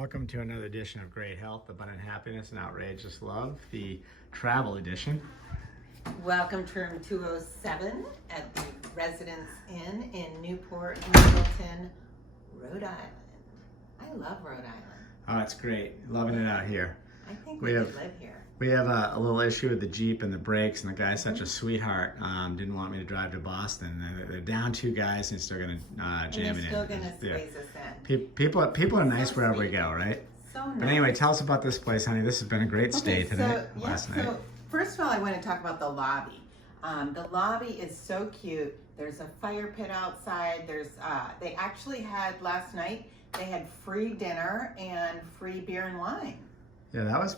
Welcome to another edition of Great Health, Abundant Happiness, and Outrageous Love, the travel edition. Welcome to room 207 at the Residence Inn in Newport, Middleton, Rhode Island. I love Rhode Island. Oh, it's great. Loving it out here. I think we could live here. We have a little issue with the Jeep and the brakes, and the guy's such a sweetheart. Didn't want me to drive to Boston. They're down two guys, and he's still going to jam it in. Still going to squeeze us in. People are nice So wherever we sweet. go, right? So nice. But anyway, tell us about this place, honey. This has been a great stay tonight, last night. So first of all, I want to talk about the lobby. The lobby is so cute. There's a fire pit outside. They actually had last night. They had free dinner and free beer and wine. Yeah, that was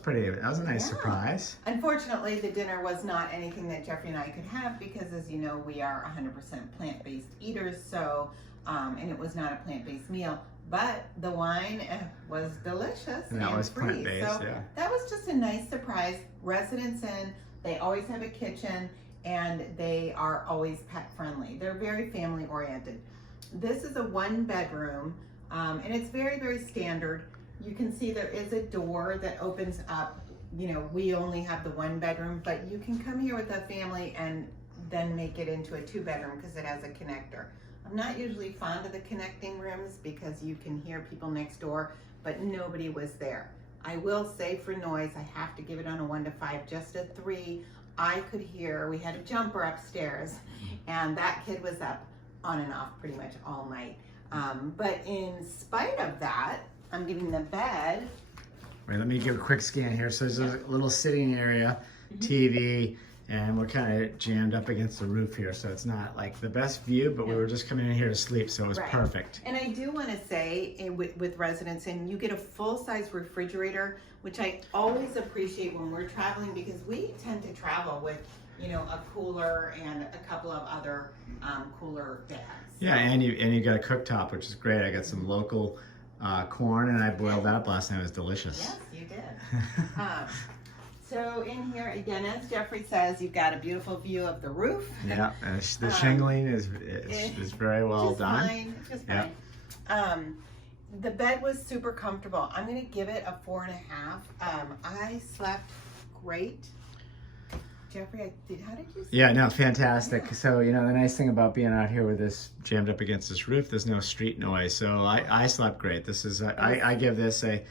a nice surprise. Unfortunately, the dinner was not anything that Jeffrey and I could have because, as you know, we are 100% plant-based eaters, so, and it was not a plant-based meal, but the wine was delicious and that was free. Plant-based, so yeah. That was just a nice surprise. Residence Inn, they always have a kitchen, and they are always pet-friendly. They're very family-oriented. This is a one-bedroom, and it's very, very standard. You can see there is a door that opens up. You know, we only have the one bedroom, but you can come here with a family and then make it into a two-bedroom because it has a connector. I'm not usually fond of the connecting rooms because you can hear people next door, but nobody was there. I will say for noise, I have to give it on a 1 to 5, just a 3. I could hear, we had a jumper upstairs, and that kid was up on and off pretty much all night. But in spite of that, I'm giving the bed. Wait, let me give a quick scan here. So there's a little sitting area, TV, and we're kind of jammed up against the roof here. So it's not like the best view, but we were just coming in here to sleep, so it was perfect. And I do want to say with Residence Inn, you get a full-size refrigerator, which I always appreciate when we're traveling because we tend to travel with, you know, a cooler and a couple of other cooler bags. Yeah, and you got a cooktop, which is great. I got some local corn, and I boiled that up last night. It was delicious. Yes, you did. So in here, again, as Jeffrey says, you've got a beautiful view of the roof. Yeah, the shingling is very well done. Just fine. The bed was super comfortable. I'm going to give it a 4.5. I slept great. Jeffrey, how did you sleep? Yeah, no, fantastic. Yeah. So, you know, the nice thing about being out here with this jammed up against this roof, there's no street noise. So I slept great. This is, I give this a,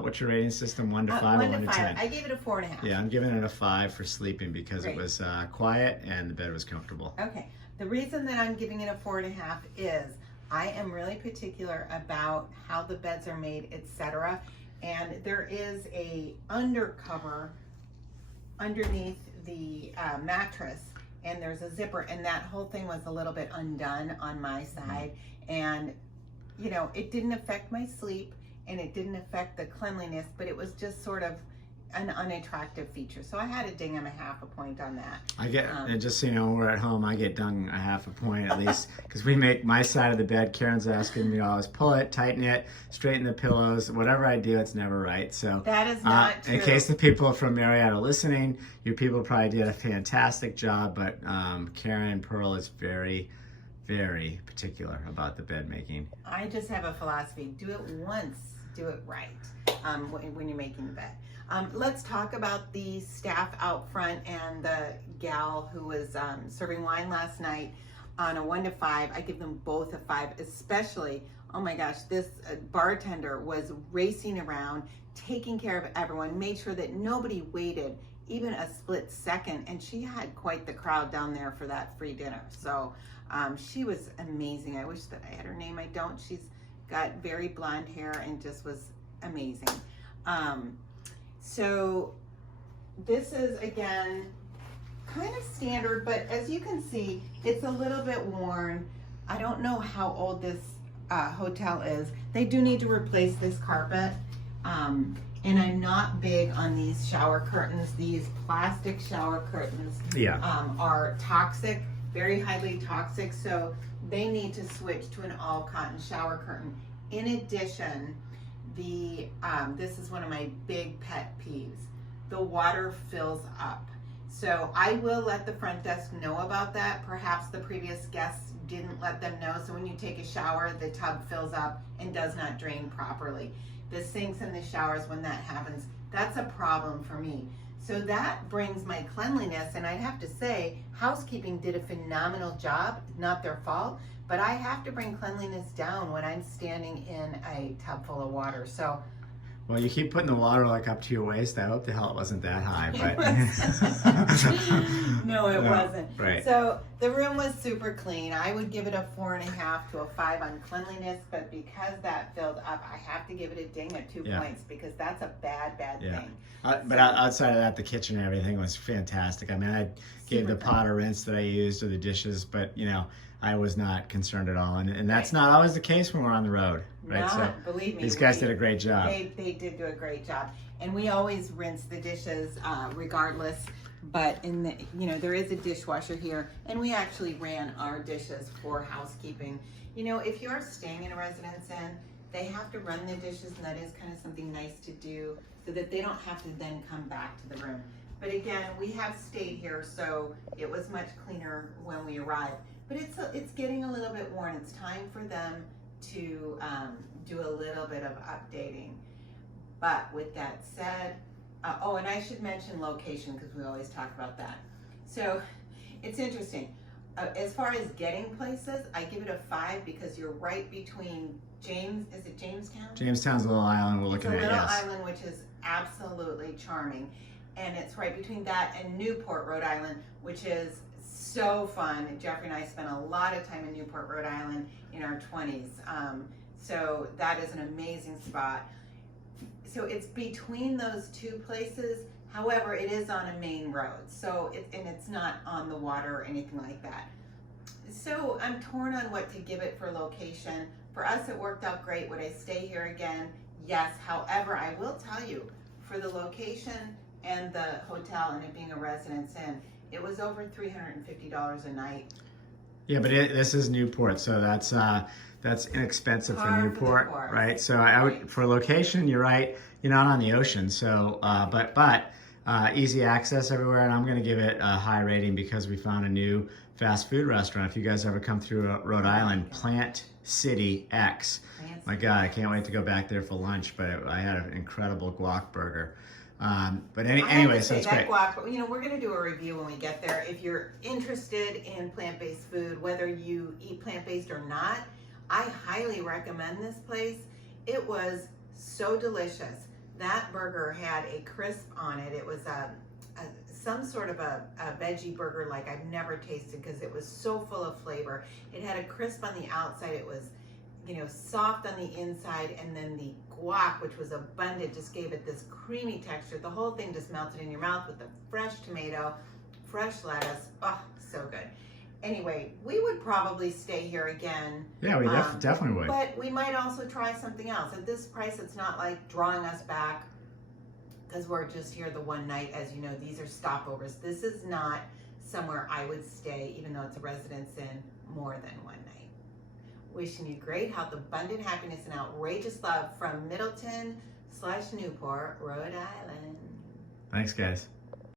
what's your rating system? 1 to 5 or 1 to 10? I gave it a 4.5. Yeah, I'm giving it a 5 for sleeping because it was quiet and the bed was comfortable. Okay. The reason that I'm giving it a 4.5 is I am really particular about how the beds are made, etc. And there is a undercover underneath the mattress, and there's a zipper, and that whole thing was a little bit undone on my side, and you know, it didn't affect my sleep and it didn't affect the cleanliness, but it was just sort of an unattractive feature. So I had to ding him a 0.5 point on that. I get, and just so you know, when we're at home, I get dung a 0.5 point at least, because we make my side of the bed. Karen's asking me always pull it, tighten it, straighten the pillows. Whatever I do, it's never right. So that is not true. In case the people from Marriott are listening, you people probably did a fantastic job, but Karen Pearl is very, very particular about the bed making. I just have a philosophy: do it once, do it right when you're making the bed. Let's talk about the staff out front and the gal who was serving wine last night on a 1 to 5. I give them both a 5, especially, oh my gosh, this bartender was racing around, taking care of everyone, made sure that nobody waited even a split second, and she had quite the crowd down there for that free dinner. So she was amazing. I wish that I had her name. I don't. She's got very blonde hair and just was amazing. So this is, again, kind of standard, but as you can see, it's a little bit worn. I don't know how old this hotel is. They do need to replace this carpet. And I'm not big on these shower curtains. These plastic shower curtains are toxic, very highly toxic. So they need to switch to an all cotton shower curtain. In addition, this is one of my big pet peeves. The water fills up. So I will let the front desk know about that. Perhaps the previous guests didn't let them know. So when you take a shower, the tub fills up and does not drain properly. the sinks and the showers, when that happens, that's a problem for me. So that brings my cleanliness, and I have to say, housekeeping did a phenomenal job, not their fault, but I have to bring cleanliness down when I'm standing in a tub full of water. So, well, you keep putting the water like up to your waist. I hope the hell it wasn't that high, but no, it wasn't. Right. So the room was super clean. I would give it a 4.5 to a 5 on cleanliness, but because that filled up, I have to give it a ding at 2 points, because that's a bad thing. But outside of that, the kitchen and everything was fantastic. I mean, I gave the pot of rinse that I used or the dishes, but you know, I was not concerned at all, and that's not always the case when we're on the road, right? So believe me, these guys did a great job. They did do a great job, and we always rinse the dishes regardless. But in the, you know, there is a dishwasher here, and we actually ran our dishes for housekeeping. You know, if you're staying in a residence inn, they have to run the dishes, and that is kind of something nice to do, so that they don't have to then come back to the room. But again, we have stayed here, so it was much cleaner when we arrived. But it's getting a little bit worn. It's time for them to do a little bit of updating. But with that said, oh, and I should mention location, because we always talk about that. So it's interesting. As far as getting places, I give it a 5 because you're right between is it Jamestown? Jamestown's a little island we're looking at, It's a little yes. island, which is absolutely charming. And it's right between that and Newport, Rhode Island, which is so fun. Jeffrey and I spent a lot of time in Newport, Rhode Island in our 20s. So that is an amazing spot. So it's between those two places. However, it is on a main road. So it's not on the water or anything like that. So I'm torn on what to give it for location. For us, it worked out great. Would I stay here again? Yes. However, I will tell you, for the location and the hotel and it being a residence inn, it was over $350 a night. Yeah, but this is Newport, so that's inexpensive for Newport, right? So I would, for location, you're right. You're not on the ocean, so but easy access everywhere, and I'm going to give it a high rating because we found a new fast food restaurant. If you guys ever come through Rhode Island, Plant City X. My God, I can't wait to go back there for lunch. But I had an incredible guac burger. But anyway, so it's great. Guac, you know, we're going to do a review when we get there. If you're interested in plant-based food, whether you eat plant-based or not, I highly recommend this place. It was so delicious. That burger had a crisp on it. It was some sort of a veggie burger like I've never tasted, because it was so full of flavor. It had a crisp on the outside. It was, you know, soft on the inside, and then the guac, which was abundant, just gave it this creamy texture. The whole thing just melted in your mouth with the fresh tomato, fresh lettuce. Oh, so good. Anyway, we would probably stay here again. Yeah, we definitely would. But we might also try something else. At this price, it's not like drawing us back because we're just here the one night. As you know, these are stopovers. This is not somewhere I would stay, even though it's a residence inn, more than one night. Wishing you great health, abundant happiness, and outrageous love from Middleton/Newport, Rhode Island. Thanks, guys.